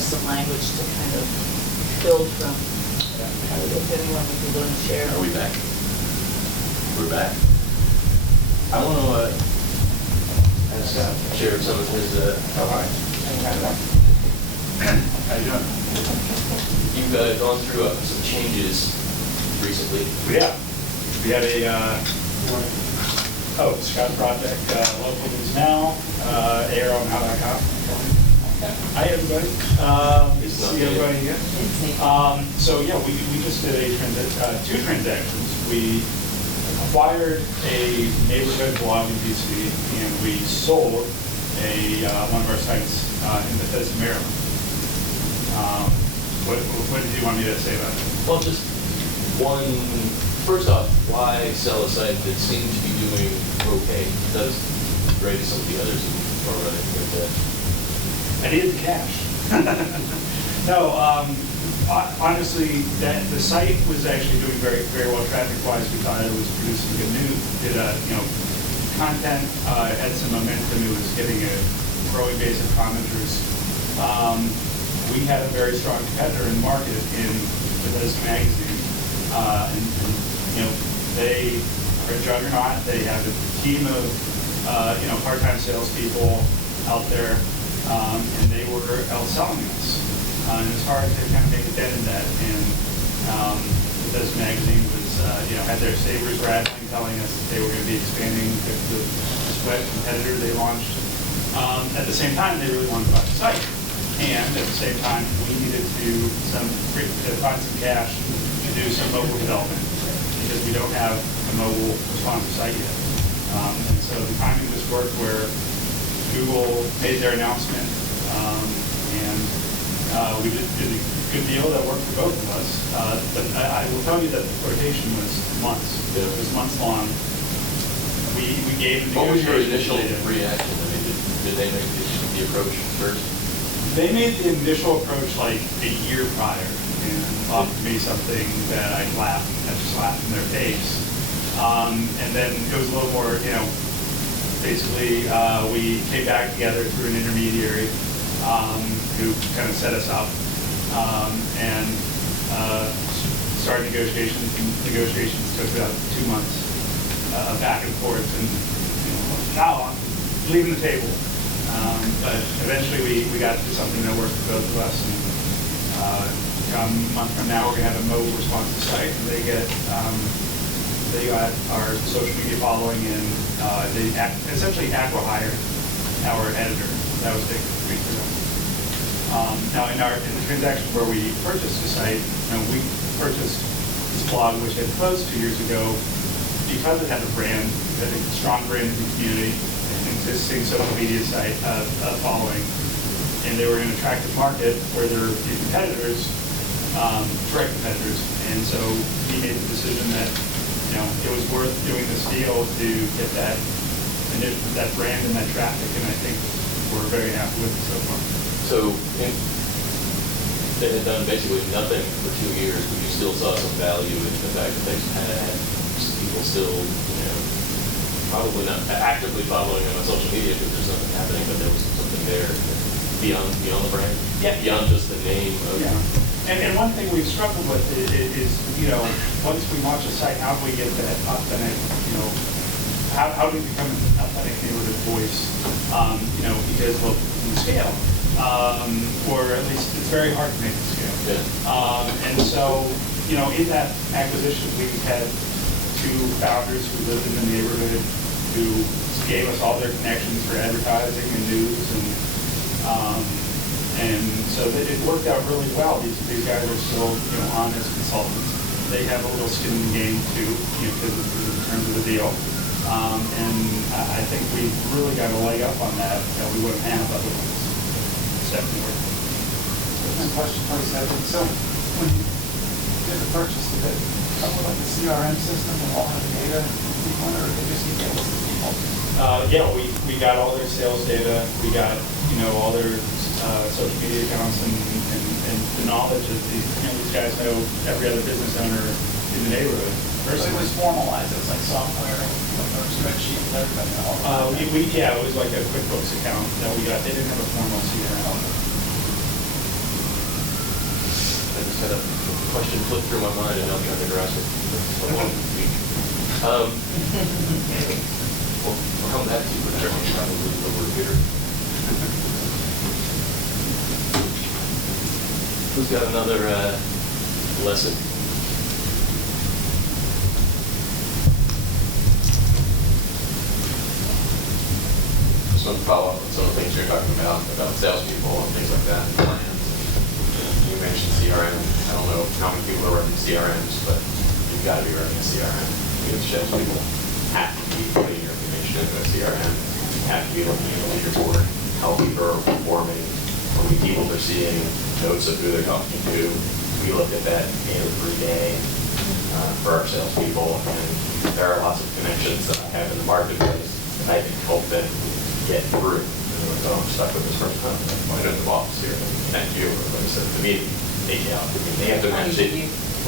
us some language to kind of build from. If anyone would be willing to share. Are we back? We're back. I want to ask share some of his. Oh, hi. How you doing? You've gone through some changes recently. Yeah. We had a Scott Project, local news now, ARONow.com. Hi, everybody. See everybody again. So yeah, we just did two transactions. We acquired a neighborhood blogging PC, and we sold one of our sites in Bethesda, Maryland. What did you want me to say about it? Well, just one. First off, why sell a site that seems to be doing okay? That's great as some of the others are running with that. I needed the cash. No, honestly, the site was actually doing very, very well traffic-wise. We thought it was producing good news. Did content, had some momentum. It was getting a growing base of commenters. We had a very strong competitor in the market in Bethesda Magazine, they are a juggernaut. They have a team of part-time salespeople out there. And they were outselling us. And it was hard to kind of make a dent in that. And Bethesda Magazine was, had their sabers rattling, telling us that they were going to be expanding the web competitor they launched. At the same time, they really wanted to buy the site. And at the same time, we needed to find some cash to do some mobile development because we don't have a mobile responsive site yet. And so the timing just worked where Google made their announcement, and we did a good deal that worked for both of us. But I will tell you that the quotation was months. It was months long. We gave the What was your negotiation initial reaction? I mean, did they make the approach first? They made the initial approach like a year prior and offered me something that I just laughed in their face. And then it was a little more, basically, we came back together through an intermediary who kind of set us up and started negotiations. Negotiations took about 2 months back and forth, and now I'm leaving the table. But eventually we got to something that worked for both of us. And come a month from now, we're going to have a mobile responsive site, and they got our social media following, and they essentially acqui-hired our editor. That was big for them. Now, in the transaction where we purchased the site, we purchased this blog, which had closed 2 years ago, because it had a brand, it had a strong brand in the community, an existing social media site following, and they were in an attractive market where there were few competitors, direct competitors, and so he made the decision that it was worth doing this deal to get that brand and that traffic, and I think we're very happy with it so far. So they had done basically nothing for 2 years, but you still saw some value in the fact that they had people still, probably not actively following them on social media because there's nothing happening, but there was something there beyond the brand, beyond just the name of. Yeah. And one thing we've struggled with is once we launch a site, how do we get that authentic, how do we become an authentic neighborhood voice, because we scale, or at least it's very hard to make it scale. Yeah. And so, in that acquisition, we had 2 founders who lived in the neighborhood who gave us all their connections for advertising and news, and so it worked out really well. These guys are still, on as consultants. They have a little skin in the game too, because of the terms of the deal. And I think we really got a leg up on that we wouldn't have otherwise. Definitely. One question, please, Evan. So when you did the purchase, did it come with like a CRM system and all the data people, or they just need to list the people? Yeah, we got all their sales data. We got all their social media accounts and the knowledge that these guys know every other business owner in the neighborhood. So it was formalized. It was like software, like a spreadsheet with everybody on. It was like a QuickBooks account that we got. They didn't have a formal CRM. just had a question flip through my mind and now I'm trying to grasp it for one week. We'll come back to you, but everyone's probably over here. Who's got another lesson? Just want to follow up on some of the things you're talking about salespeople and things like that, and plans. You mentioned CRM. I don't know how many people are running CRMs, but you've got to be running a CRM. Because salespeople have to be putting your information into a CRM. You have to be looking at a leaderboard, how people are performing, how many people they're seeing, notes of who they're talking to. We look at that every day for our salespeople, and there are lots of connections that I have in the marketplace that I can help them get through. So I'm stuck with this person. Why don't the boss here connect you, or like I said, the meeting, take you out. I mean, they have to manage it.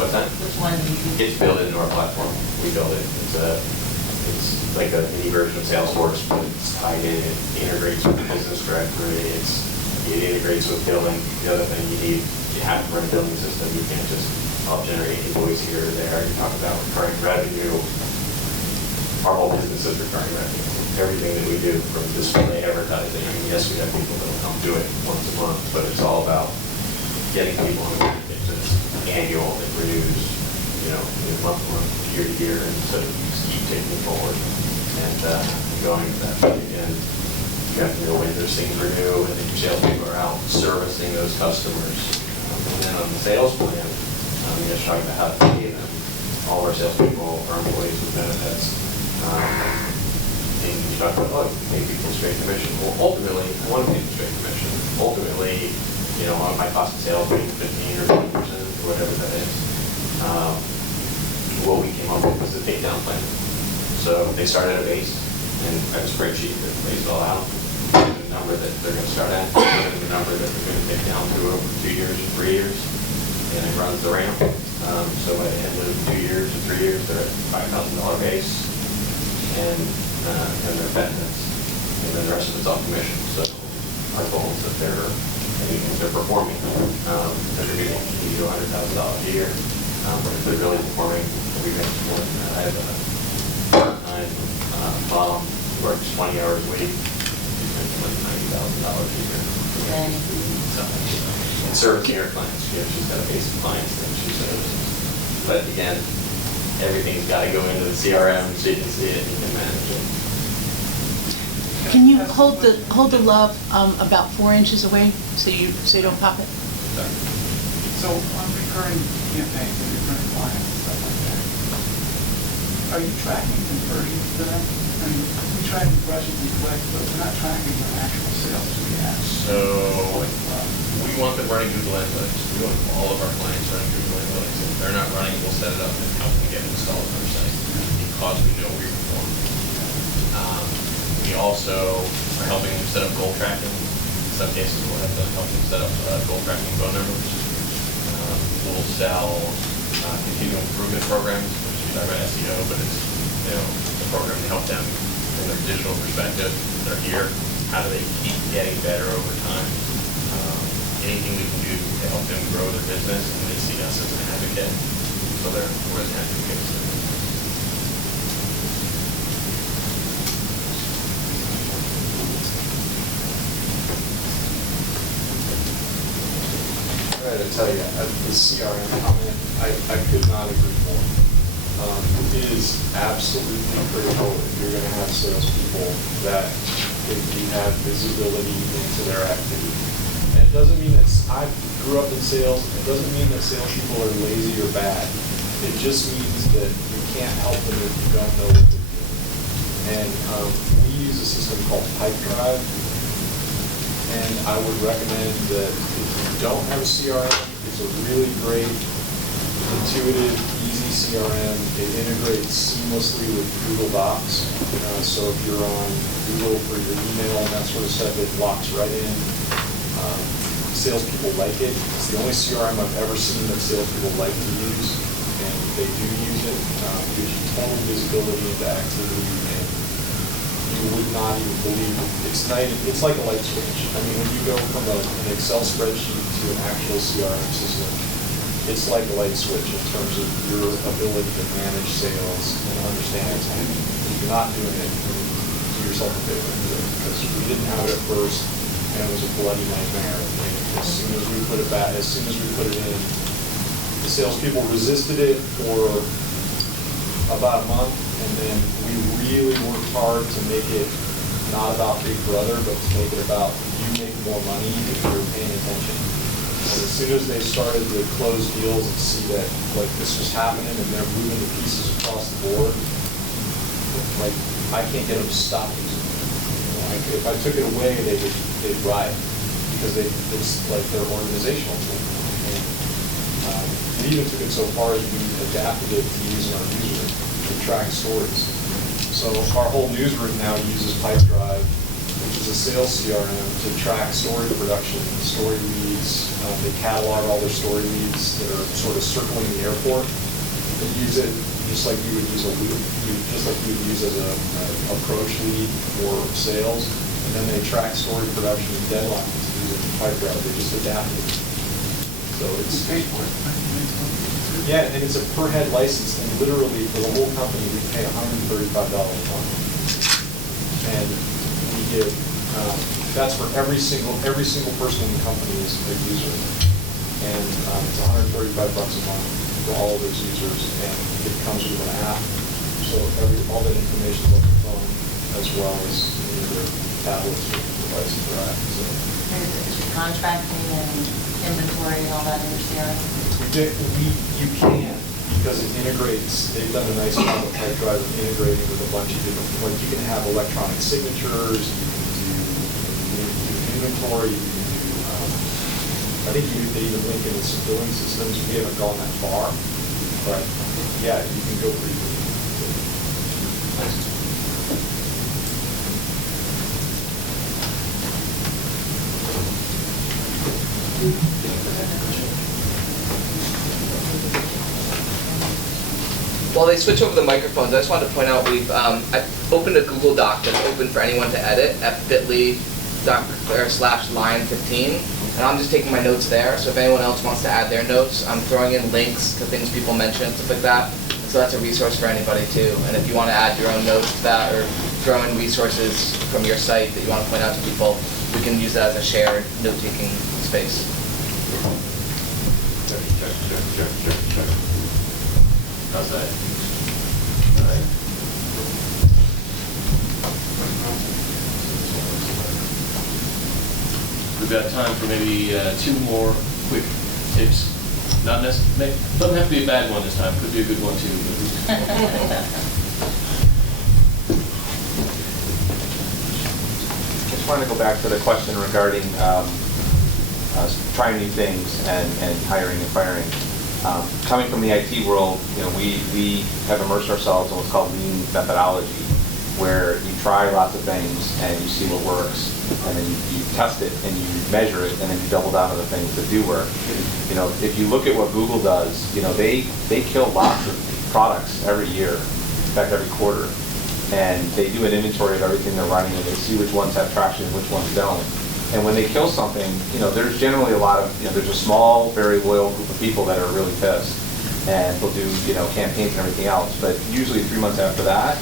What's that? Which one do you use? It's built into our platform. We build it. It's like a mini version of Salesforce, but it's tied in. It integrates with the business directory. It integrates with billing. The other thing you need, you have to run a billing system. You can't just generate invoice here or there. You talk about recurring revenue. Our whole business is recurring revenue. Everything that we do, from display advertising. I mean, yes, we have people that will come do it once a month, but it's all about getting people in the market. It's annual. It renews, month to month, year to year, and so you just keep taking it forward and going with that. But again, you have to know when those things renew, and then your salespeople are out servicing those customers. And then on the sales plan, you just talk about how to pay them. All of our salespeople are employees with benefits. And you talk about, pay people straight commission. Well, ultimately, I want to pay them straight commission. Ultimately, on my cost of sales, maybe 15 or 20% or whatever that is. What we came up with was the takedown plan. So they start at a base, and I have a spreadsheet that lays it all out. The number that they're going to start at, and the number that they're going to take down to over 2 years or 3 years, and it runs the ramp. So by the end of 2 years or 3 years, they're at $5,000 base, and their benefits, and then the rest of it's all commission. So our goal is that they're performing, they're going to be $100,000 a year. But if they're really performing, we make more than that. I have a part-time mom who works 20 hours a week. She's making like $90,000 a year. So, and servicing her clients. She's got a base of clients that she serves. But again, everything's got to go into the CRM so you can see it and you can manage it. Can you hold the love about 4 inches away so you don't pop it? Sorry. So on recurring campaigns and recurring clients and stuff like that, are you tracking conversions to them? I mean, we track impressions and clicks, but we're not tracking the actual sales we have. So we want them running Google Analytics. We want all of our clients running Google Analytics. If they're not running, we'll set it up and help them get installed on our site because we know we perform. We also are helping them set up goal tracking. In some cases, we'll have to help them set up goal tracking phone numbers. We'll sell continual improvement programs, which we talk about SEO, but it's a program to help them from their digital perspective. They're here. How do they keep getting better over time? Anything we can do to help them grow their business, and they see us as an advocate, so we're an advocate. To tell you, the CRM comment, I could not agree more. It is absolutely critical if you're going to have salespeople that you have visibility into their activity. And it doesn't mean that I grew up in sales. It doesn't mean that salespeople are lazy or bad. It just means that you can't help them if you don't know what they're doing. And we use a system called Pipedrive. And I would recommend that if you don't have a CRM, it's a really great, intuitive, easy CRM. It integrates seamlessly with Google Docs. So if you're on Google for your email and that sort of stuff, it locks right in. Salespeople like it. It's the only CRM I've ever seen that salespeople like to use. And they do use it. It gives you total visibility into activity, and you would not even believe it. It's like a light switch. I mean, when you go from an Excel spreadsheet to an actual CRM system, it's like a light switch in terms of your ability to manage sales and understand what's happening. If you're not doing it, do yourself a favor, because we didn't have it at first, and it was a bloody nightmare. And as soon as we put it back, as soon as we put it in, the salespeople resisted it for about a month, and then we really worked hard to make it not about Big Brother, but to make it about you make more money if you're paying attention. And as soon as they started to close deals and see that like this was happening and they're moving the pieces across the board, like I can't get them to stop using it. You know, if I took it away, they'd riot because it's like their organizational tool. And, we even took it so far as we adapted it to use in our newsroom to track stories. So our whole newsroom now uses Pipedrive, which is a sales CRM, to track story production, story leads. They catalog all their story leads that are sort of circling the airport. They use it just like you would use a lead, just like you would use as a approach lead for sales. And then they track story production and deadlines using Pipedrive. They just adapted it. So it's paid for it. yeah, and it's a per head license, and literally for the whole company, we pay $135 a month. And we give, that's for every single person in the company is a user. And it's $135 a month for all of those users, and it comes with an app. So all that information is on the phone, as well as either tablets or devices or apps. So. Is your contracting and inventory and all that in your CRM? You can, because it integrates, they've done a nice job with Pipedrive of integrating with a bunch of different, like you can have electronic signatures, you can do inventory, you can do, I think they even link in with some billing systems. We haven't gone that far, but yeah, you can go pretty deep. While they switch over the microphones, I just wanted to point out I opened a Google Doc that's open for anyone to edit at bit.ly/line15, and I'm just taking my notes there. So if anyone else wants to add their notes, I'm throwing in links to things people mentioned, stuff like that. So that's a resource for anybody too. And if you want to add your own notes to that or throw in resources from your site that you want to point out to people, we can use that as a shared note-taking space. Check. How's that? All right. We've got time for maybe 2 more quick tips. Not necessarily, doesn't have to be a bad one this time. Could be a good one too. Just wanted to go back to the question regarding trying new things and hiring and firing. Coming from the IT world, we have immersed ourselves in what's called lean methodology, where you try lots of things and you see what works, and then you test it and you measure it, and then you double down on the things that do work. If you look at what Google does, they kill lots of products every year, in fact every quarter, and they do an inventory of everything they're running, and they see which ones have traction and which ones don't. And when they kill something, there's generally a lot of, there's a small, very loyal group of people that are really pissed, and they'll do, campaigns and everything else. But usually 3 months after that,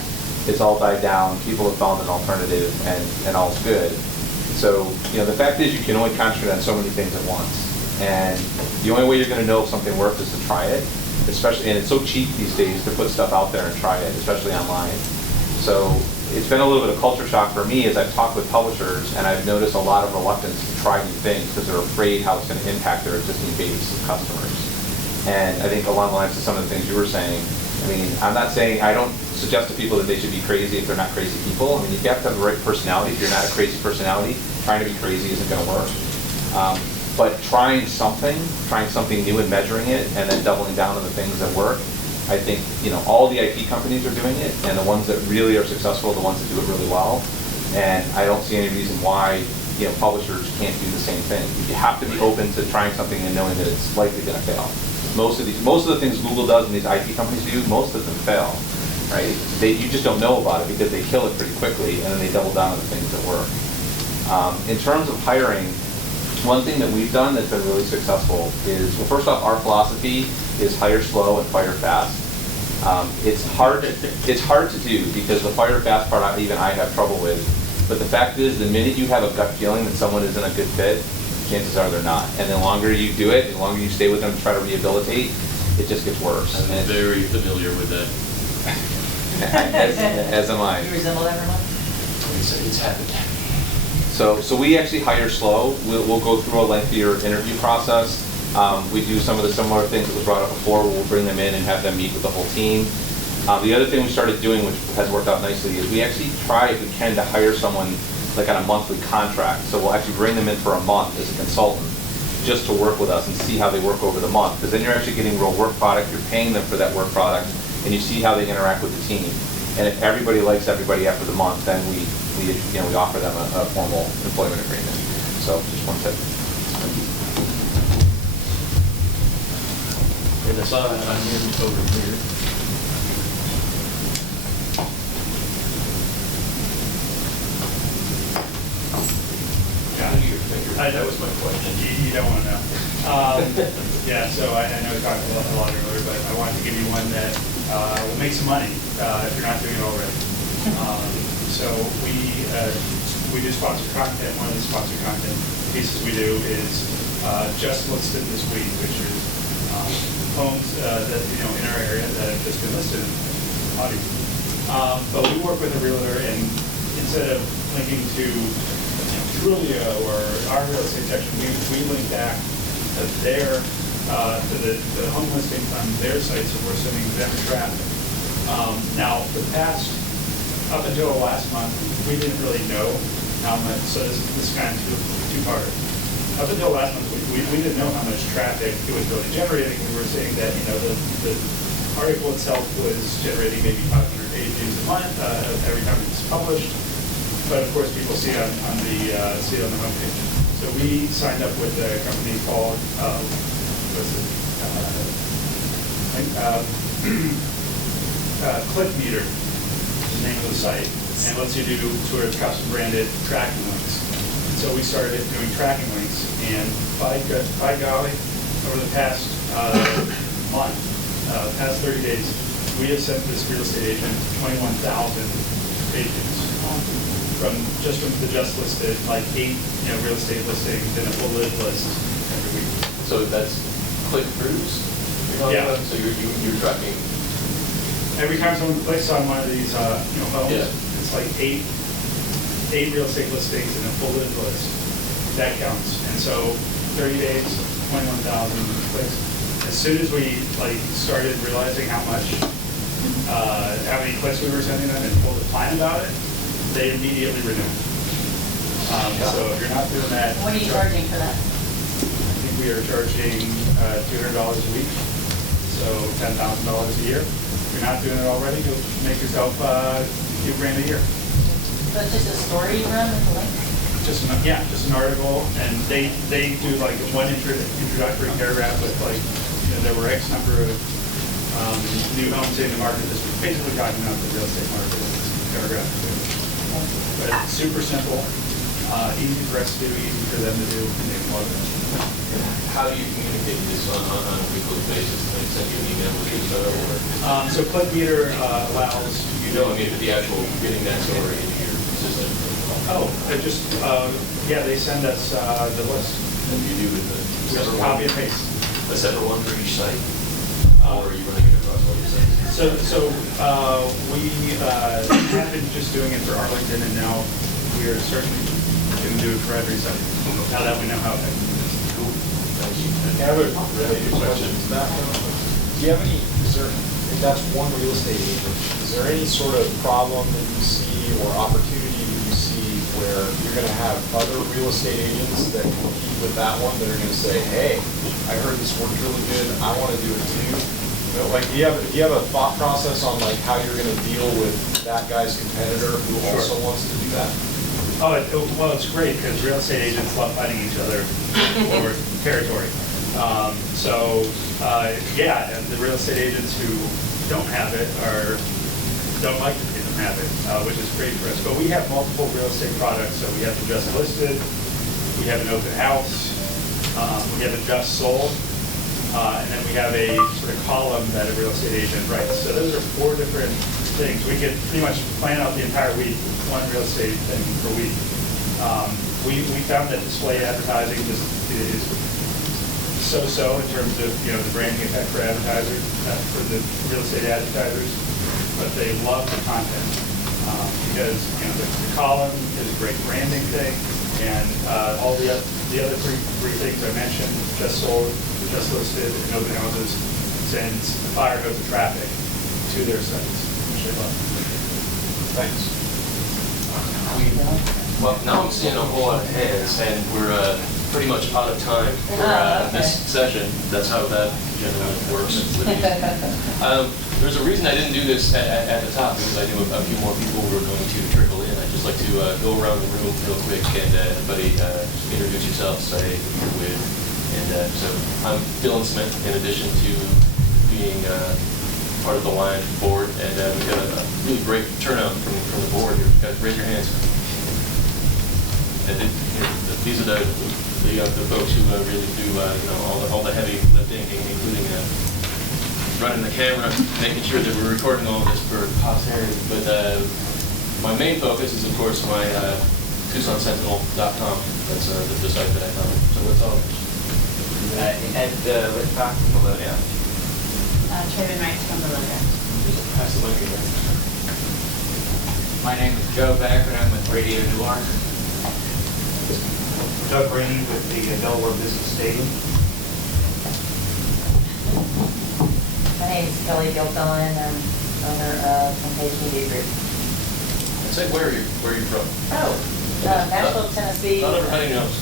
it's all died down. People have found an alternative, and all's good. So, the fact is you can only concentrate on so many things at once. And the only way you're going to know if something works is to try it, especially, and it's so cheap these days to put stuff out there and try it, especially online. So it's been a little bit of culture shock for me as I've talked with publishers, and I've noticed a lot of reluctance to try new things because they're afraid how it's going to impact their existing base of customers. And I think along the lines of some of the things you were saying, I don't suggest to people that they should be crazy if they're not crazy people. You have to have the right personality. If you're not a crazy personality, trying to be crazy isn't going to work. But trying something new and measuring it, and then doubling down on the things that work, I think, all the IT companies are doing it, and the ones that really are successful are the ones that do it really well. And I don't see any reason why, publishers can't do the same thing. You have to be open to trying something and knowing that it's likely going to fail. Most of the things Google does and these IT companies do, most of them fail, right? You just don't know about it because they kill it pretty quickly, and then they double down on the things that work. In terms of hiring, One thing that we've done that's been really successful is, well, first off, our philosophy is hire slow and fire fast. It's hard to do because the fire fast part, even I have trouble with. But the fact is, the minute you have a gut feeling that someone isn't a good fit, chances are they're not. And the longer you do it, the longer you stay with them to try to rehabilitate, it just gets worse. I'm very familiar with that. As am I. You resemble everyone? It's happened. So we actually hire slow. We'll go through a lengthier interview process. We do some of the similar things that was brought up before. We'll bring them in and have them meet with the whole team. The other thing we started doing, which has worked out nicely, is we actually try, if we can, to hire someone like on a monthly contract. So we'll actually bring them in for a month as a consultant, just to work with us and see how they work over the month. Because then you're actually getting real work product. You're paying them for that work product, and you see how they interact with the team. And if everybody likes everybody after the month, then we offer them a formal employment agreement. So just one tip. And I saw I'm in over here. That was my question. You don't want to know. Yeah, so I know we talked a lot earlier, but I wanted to give you one that will make some money if you're not doing it already. So we do sponsored content. One of the sponsored content pieces we do is just listed this week, which is homes that in our area that have just been listed in the audience. But we work with a realtor, and instead of linking to Trulia or our real estate section, we link back to their to the home listing on their site, so we're sending them traffic. Now, the past, up until last month, we didn't really know how much, so this is kind of two-parter. Up until last month, we didn't know how much traffic it was really generating. We were saying that, the article itself was generating maybe 500 page views a month every time it's published. But of course, people see it on the homepage. So we signed up with a company called Click Meter, is the name of the site, and lets you do sort of custom branded tracking links. And so we started doing tracking links, and by golly, over the past month, past 30 days, we have sent this real estate agent 21,000 pages. From the just listed, like 8 real estate listings and a full list every week. So that's click-throughs? Yeah. So you're tracking. Every time someone clicks on one of these homes, Yeah. it's like eight real estate listings and a full list. That counts. And so 30 days, 21,000 clicks. As soon as we started realizing how many clicks we were sending them and told the client about it, they immediately renew. So if you're not doing that, What are you charging for that? I think we are charging $200 a week, so $10,000 a year. If you're not doing it already, you'll make yourself a few grand a year. So it's just a story you run with the link? Just an article, and they do like one introductory paragraph with there were X number of new homes in the market this week, basically talking about the real estate market. Paragraph. But it's super simple, easy for us to do, easy for them to do, and they love it. How do you communicate this on a weekly basis? Like send you an email with each other or? So Click Meter allows you to. The actual getting that story into your system. They send us the list. And you do with the Just separate copy one? and paste. A separate one for each site? Or are you running it across all your sites? We have been just doing it for Arlington, and now we are certainly going to do it for every site, now that we know how effective it is. Cool. Thank you. I have a related question to that. Do you have if that's one real estate agent, is there any sort of problem that you see or opportunity that you see where you're going to have other real estate agents that compete with that one that are going to say, hey, I heard this worked really good, I want to do it too? Do you have a thought process on how you're going to deal with that guy's competitor who also wants to do that? Well, it's great because real estate agents love fighting each other over territory. And the real estate agents who don't have it don't like to see them have it, which is great for us. But we have multiple real estate products, so we have the just listed, we have an open house, we have a just sold, and then we have a sort of column that a real estate agent writes. So those are 4 different things. We could pretty much plan out the entire week, 1 real estate thing per week. We found that display advertising just is so-so in terms of, the branding effect for advertisers, for the real estate advertisers, but they love the content because, the column is a great branding thing, and all the other three things I mentioned, just sold, just listed, and open houses, sends a fire hose of traffic to their sites, which they love. Thanks. Well, now I'm seeing a whole lot of hands, and we're pretty much out of time for this session. That's how that generally works with you. There's a reason I didn't do this at the top, because I knew a few more people were going to trickle in. I'd just like to go around the room real quick, and everybody just introduce yourself, say who you're with. And so I'm Dylan Smith, in addition to being part of the Lion board, and we've got a really great turnout from the board here. Guys, raise your hands. And these are the folks who really do all the heavy lifting, including running the camera, making sure that we're recording all this for posterity. But my main focus is, of course, my TucsonSentinel.com. That's the site that I found. So what's all this? Ed Whitcock from the Lowdown. Chairman Rice from the Lowdown. Pass the mic again. My name is Joe Beck, and I'm with Radio Newark. Doug Rainey with the Delaware Business Stadium. My name is Kelly Gilfillan. I'm owner of Homepage Media Group. And say where are you from? Oh, Nashville, Tennessee. Not everybody knows.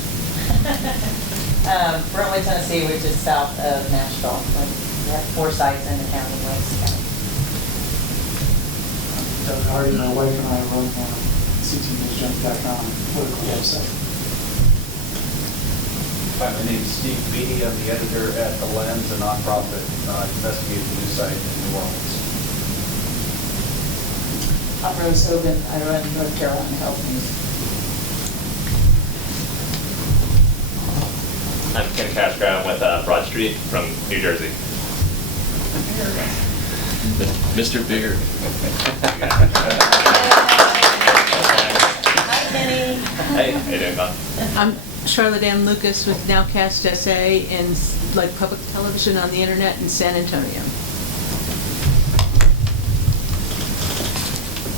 Brentwood, Tennessee, which is south of Nashville. We have 4 sites in the county, Wayne County. Doug Hardy, my wife and I run ctnewsjunk.com, political website. Hi, my name is Steve Beatty. I'm the editor at The Lens, a nonprofit investigative news site in New Orleans. I'm Rose Hogan. I run North Carolina Health News. I'm Ken Cashcrown with Broad Street from New Jersey. Mr. Bigger. Hi, Kenny. Hey, how you doing, Bob? I'm Charlotte Ann Lucas with Nowcast SA and public television on the internet in San Antonio.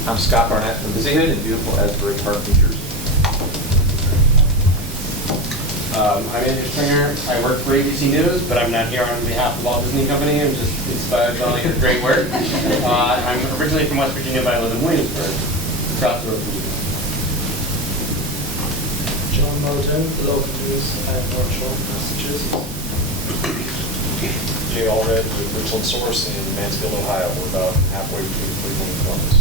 I'm Scott Barnett from Busyhood in beautiful Asbury Park, New Jersey. I'm Andrew Springer. I work for ABC News, but I'm not here on behalf of Walt Disney Company. I'm just inspired by your great work. I'm originally from West Virginia, but I live in Williamsburg, across the road from you. John Moten, local news at North Shore, Massachusetts. Jay Allred with Richland Source in Mansfield, Ohio. We're about halfway between Cleveland and Columbus.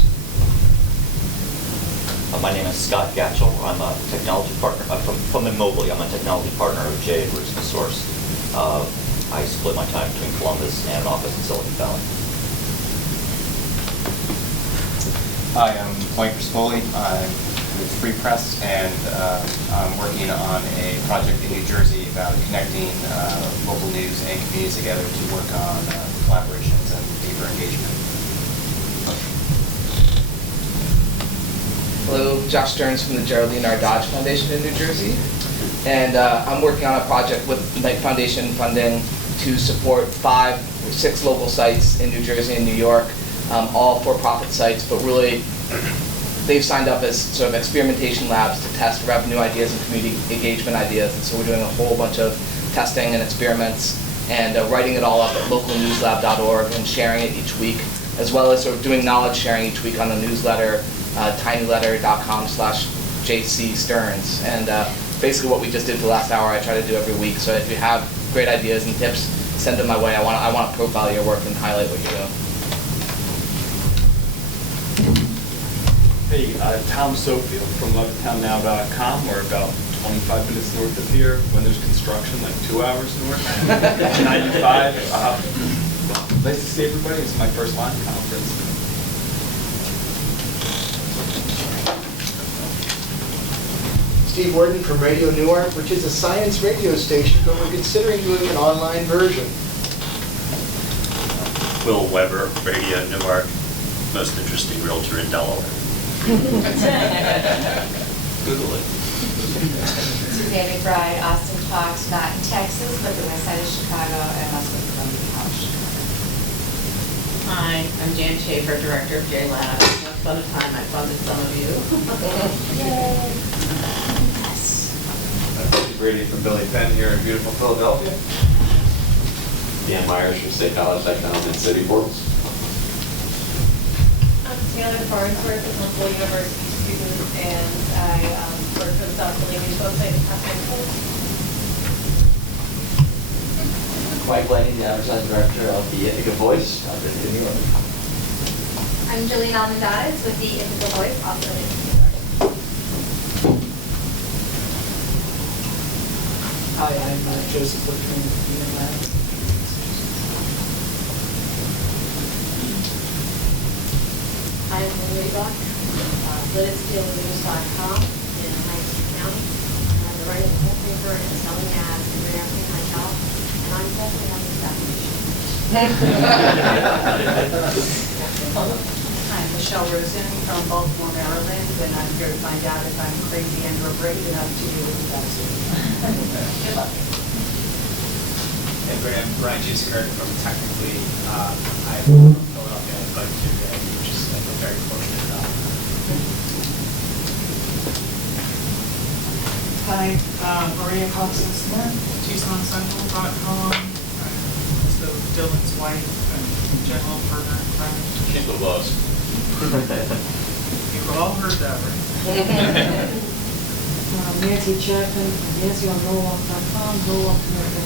My name is Scott Gatchell. I'm a technology partner from Mobley. I'm a technology partner of Jay at Richland Source. I split my time between Columbus and an office in Silicon Valley. Hi, I'm Mike Rispoli. I'm with Free Press, and I'm working on a project in New Jersey about connecting local news and communities together to work on collaborations and deeper engagement. Hello, Josh Stearns from the Geraldine R. Dodge Foundation in New Jersey. And I'm working on a project with Knight Foundation funding to support 5 or 6 local sites in New Jersey and New York, all for-profit sites, but really they've signed up as sort of experimentation labs to test revenue ideas and community engagement ideas. And so we're doing a whole bunch of testing and experiments and writing it all up at localnewslab.org and sharing it each week, as well as sort of doing knowledge sharing each week on the newsletter, tinyletter.com/JC-Stearns. And basically what we just did for the last hour, I try to do every week. So if you have great ideas and tips, send them my way. I want to profile your work and highlight what you're doing. Hey, Tom Sofield from LovingTownNow.com. We're about 25 minutes north of here. When there's construction, like 2 hours north. 95. Nice to see everybody. It's my first line conference. Steve Warden from Radio Newark, which is a science radio station, but we're considering doing an online version. Will Weber, Radio Newark, most interesting realtor in Delaware. Google it. Suzanne McBride, Austin Talks, not in Texas, but the west side of Chicago, and also from the College Chicago. Hi, I'm Jan Schaefer, Director of Day1. Once upon a time, I funded some of you. Yay. Yes. Brady from Billy Penn here in beautiful Philadelphia. Dan Myers from State College Technology and City Portals. I'm Taylor Farnsworth, a Temple University student, and I work for the South Philly News website at Top High. Mike Blaney, the advertising director of the Ithaca Voice, out in New York. I'm Jillian Almendarez with the Ithaca Voice, also in New York. Hi, I'm Joseph Lipton with BMI. I'm Lily Buck, LittleSteelNews.com in Lancaster County. I'm writing the whole paper and selling ads and doing everything myself. And I'm definitely on the Hi, I'm Michelle Rosen from Baltimore, Maryland, and I'm here to find out if I'm crazy and or brave enough to deal with that soon. Good luck. Hey, Brady, I'm Brian Jusiker from Technically. I'm from Philadelphia, but today, which is I feel very fortunate about. Hi, Maria Coxon-Smith, TucsonCentral.com. I'm also Dylan's wife and general partner and friend. She's the boss. You've all heard that, right? Nancy Chapman, Nancy on NoWalk.com, NoWalk America.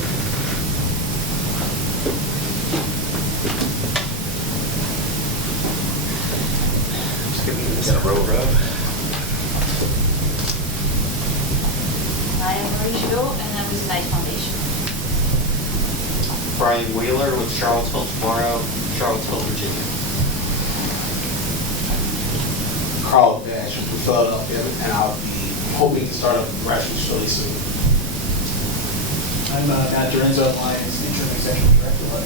Just giving this a row. I am Marie Schill, and I'm with the Knight Foundation. Brian Wheeler with Charlottesville Tomorrow, Charlottesville, Virginia. Carl Dash from Philadelphia, and I'll be hoping to start up Russians really soon. I'm Matt Dorenzo, Alliance Interim Executive Director of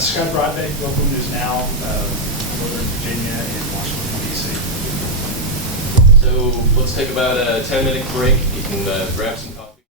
Scott Broadbeck, Local News Now, Northern Virginia and Washington, D.C. So let's take about a 10-minute break. You can grab some coffee.